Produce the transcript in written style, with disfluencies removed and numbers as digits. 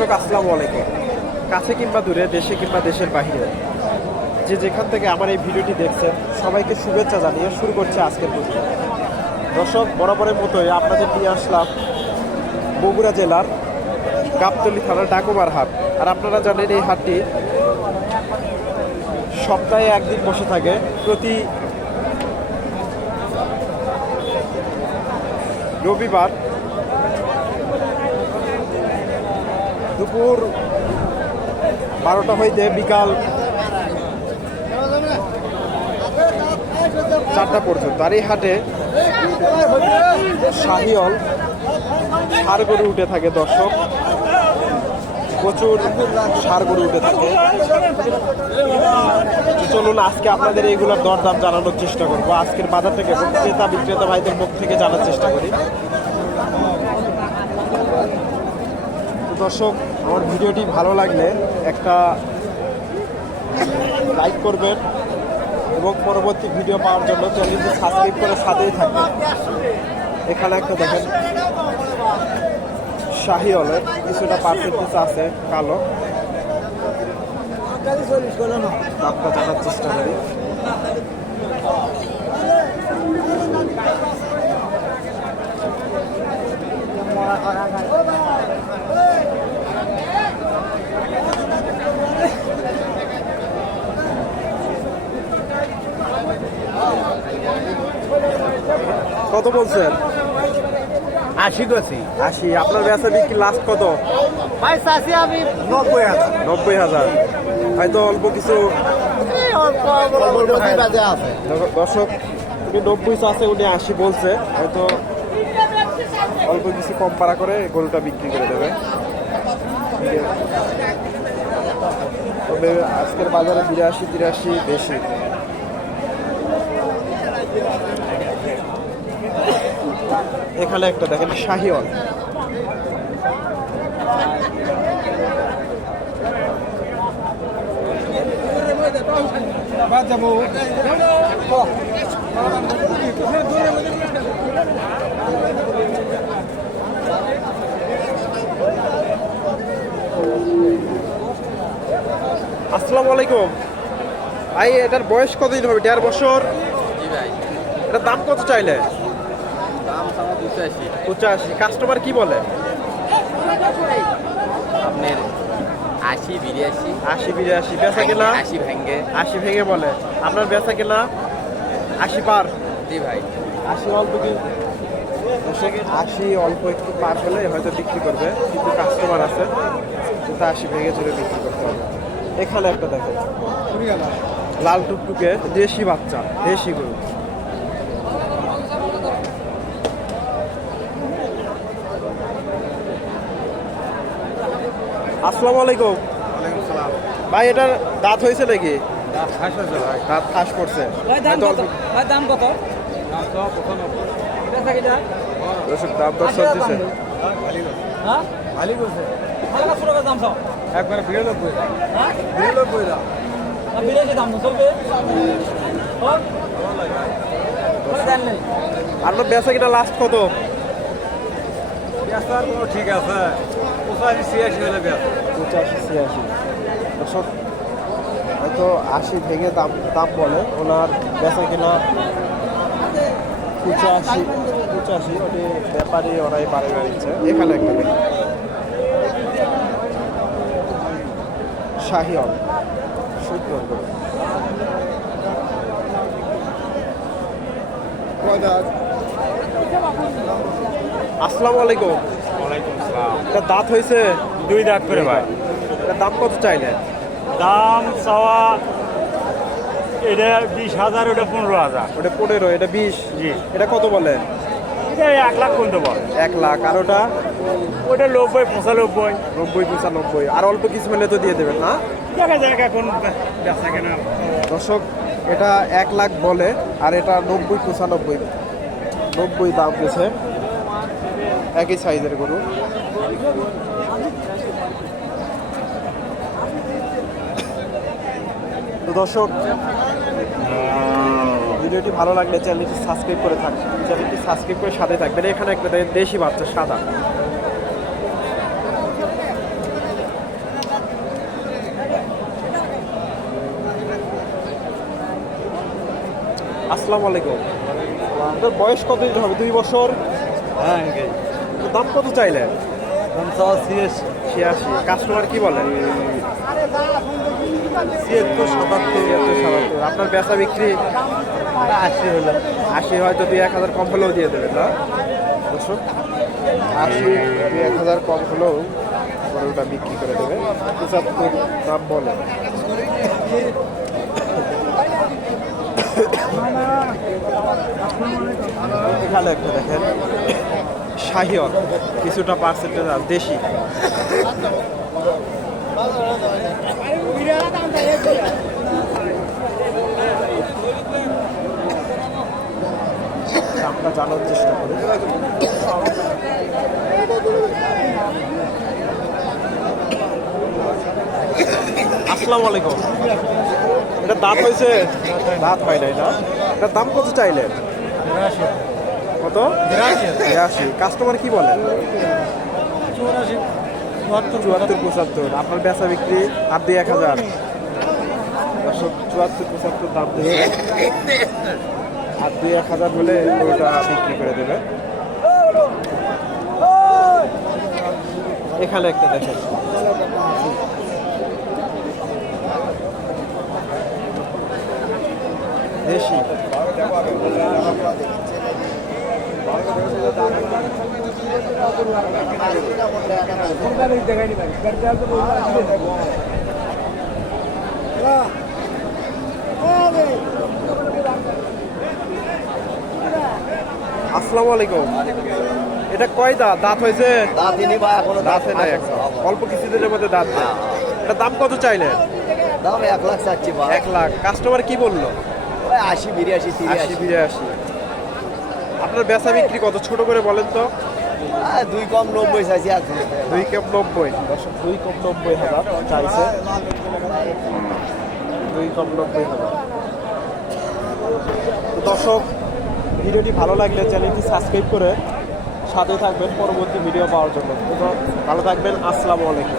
দর্শক আসসালামু আলাইকুম। কাছে কিংবা দূরে, দেশে কিংবা দেশের বাইরে, যে যেখান থেকে আমার এই ভিডিওটি দেখছেন সবাইকে শুভেচ্ছা জানিয়ে শুরু করছে আজকের ভিডিও। দর্শক, বরাবরের মতোই আপনাদের নিয়ে আসলাম বগুড়া জেলার গাবতলী থানার ডাকুমার হাট। আর আপনারা জানেন এই হাটটি সপ্তাহে একদিন বসে থাকে, প্রতি রবিবার দুপুর 12টা হইতে বিকাল 4টা পর্যন্ত। আর এই হাটে শাহিওল ষাঁড় গরু উঠে থাকে দর্শক, প্রচুর ষাঁড় গরু উঠে থাকে। চলুন আজকে আপনাদের এইগুলোর দরদাম জানানোর চেষ্টা করবো, আজকের বাজার থেকে ক্রেতা বিক্রেতা ভাইদের মুখ থেকে জানার চেষ্টা করি। দর্শক, আমার ভিডিওটি ভালো লাগলে একটা লাইক করবেন এবং পরবর্তী ভিডিও পাওয়ার জন্য চ্যানেলটি সাবস্ক্রাইব করে সাথেই থাকবেন। এখানে একটা দেখেন শাহিওয়ালের কিছুটা পার্সেন্টেজ আছে কালো, দামটা জানার চেষ্টা করি। কত বলছেন? 80 করছি। 80। আপনার বেচা বিক্রি লাস্ট কত? ভাই চাষি আমি 90,000। 90,000। হয়তো অল্প কিছু আছে। দর্শক, উনি 90 আছে, উনি 80 বলছে, হয়তো অল্প কিছু কম পারা করে গরুটা বিক্রি করে দেবে। তবে আজকের বাজারে 82-83 বেশি। এখানে একটা দেখেন শাহিওয়াল, আসসালামু আলাইকুম ভাই। এটার বয়স কতদিন হবে? 1.5 বছর। এটার দাম কত চাইলে? দাম 85। কাস্টমার কি বলে? আপনার 80-82। 80-82। বেচা কিনা 80 ভেঙ্গে। 80 ভেঙে বলে। আপনার বেচা কিনা 80 পার? জি ভাই। 80 অল্প কি 80 অল্প একটু পার হলে হয়তো বিক্রি করবে, কিন্তু কাস্টমার আছে, কিন্তু 80 ভেঙে চলে বিক্রি করতে হবে। এখানে একটা দেখেন লাল টুকটুকে দেশি বাচ্চা, দেশি গরু। আসসালামু আলাইকুম ভাই। এটার দাঁত হয়েছে নাকি? দাঁত ফাঁস করছে। দাম কত? দর্শক, দাম দর চলতেছে। একবারে 92। 92 দাম। 82 দাম চলবে। আপনার বেচা কিনা লাস্ট কত? ঠিক আছে 85-86 হলে 85-86। দর্শক, হয়তো 80 ভেঙে দাম বলে, ওনার বেচা কিনা 85। ওটি ব্যাপারী ওরাই বাড়ি বাড়িচ্ছে। এখানে একটা দেখি শাহিওয়াল, সুন্দর করে। আসসালামু আলাইকুম। ওয়ালাইকুম আসসালাম। এটা দাঁত হয়েছে? 2 দাঁত করে ভাই। এটা দাম কত চাইলে? দাম চাওয়া এটা 20,000, ওটা 15,000। ওটা 15, এটা 20। জি। এটা কত বলে? এটা 1 লাখ কোনটা বলে? 1 লাখ। আর ওটা? ওটা 90-95। 90-95। আর অল্প কিছু হলে তো দিয়ে দেবেন না? দেখা যাক এখন বেচা কেনা। দর্শক, এটা 1 লাখ বলে, আর এটা 90-95। 90 দাম গেছে, একই সাইজের গরু। তো দর্শক, ভিডিওটি ভালো লাগলে চ্যানেলটি সাবস্ক্রাইব করে থাকবেন, চ্যানেলটি সাবস্ক্রাইব করে সাথে থাকবেন। এখানে একটা দেশি বাচ্চা সাদা, আসসালামু আলাইকুম। আপনার বয়স কত দিন হবে? 2 বছর। হ্যাঁ দাম কত চাইলেন? দাম চাওয়া 86 86। কাস্টমার কি বলেন? 76 77 আপনার বেচা বিক্রি 80 হলো 80, হয়তো 2-1000 কম হলেও দিয়ে দেবেন না দর্শক? 80, 2-1000 কম হলেও গরুটা বিক্রি করে দেবে। 75 দাম বলে। এখানে একটা দেখেন শাহিওয়াল, কিছুটা পার্সেন্টেজ আর দেশি। আমরা জানার চেষ্টা করি। আসসালামু আলাইকুম। এটা দাঁত হয়েছে? দাঁত হয় নাই না? এটার দাম কত চাইলেন? কত? 82। কাস্টমার কি বলেন? 74-75। আপনার বেচা বিক্রি আর 2-1000। 74-75 দাম দেবে, আর 2-1000 হলে ওটা বিক্রি করে দেবে। এখানে একটা দেখেন দেশি। আসসালামু আলাইকুম। এটা কয় দাঁত? দাঁত হয়েছে? দাঁতিনি বা এখনো দাঁতে নাই এখন, অল্প কিছুদিনের মধ্যে দাঁত দেয়। এটা দাম কত চাইলেন? দাম 1 লাখ চাচ্ছি বা 1 লাখ। কাস্টমার কি বললো? 80 82 80 82। আপনার বেচা বিক্রি কত ছোট করে বলেন তো? 2 কম 90 চাইছি আছে 2 কম 90। দর্শক 2 কম 90,000 চাইছে। 2 কম 90,000। তো দর্শক, ভিডিওটি ভালো লাগলে চ্যানেলটি সাবস্ক্রাইব করে সাথে থাকবেন পরবর্তী ভিডিও পাওয়ার জন্য। তো ভালো থাকবেন। আসসালামু আলাইকুম।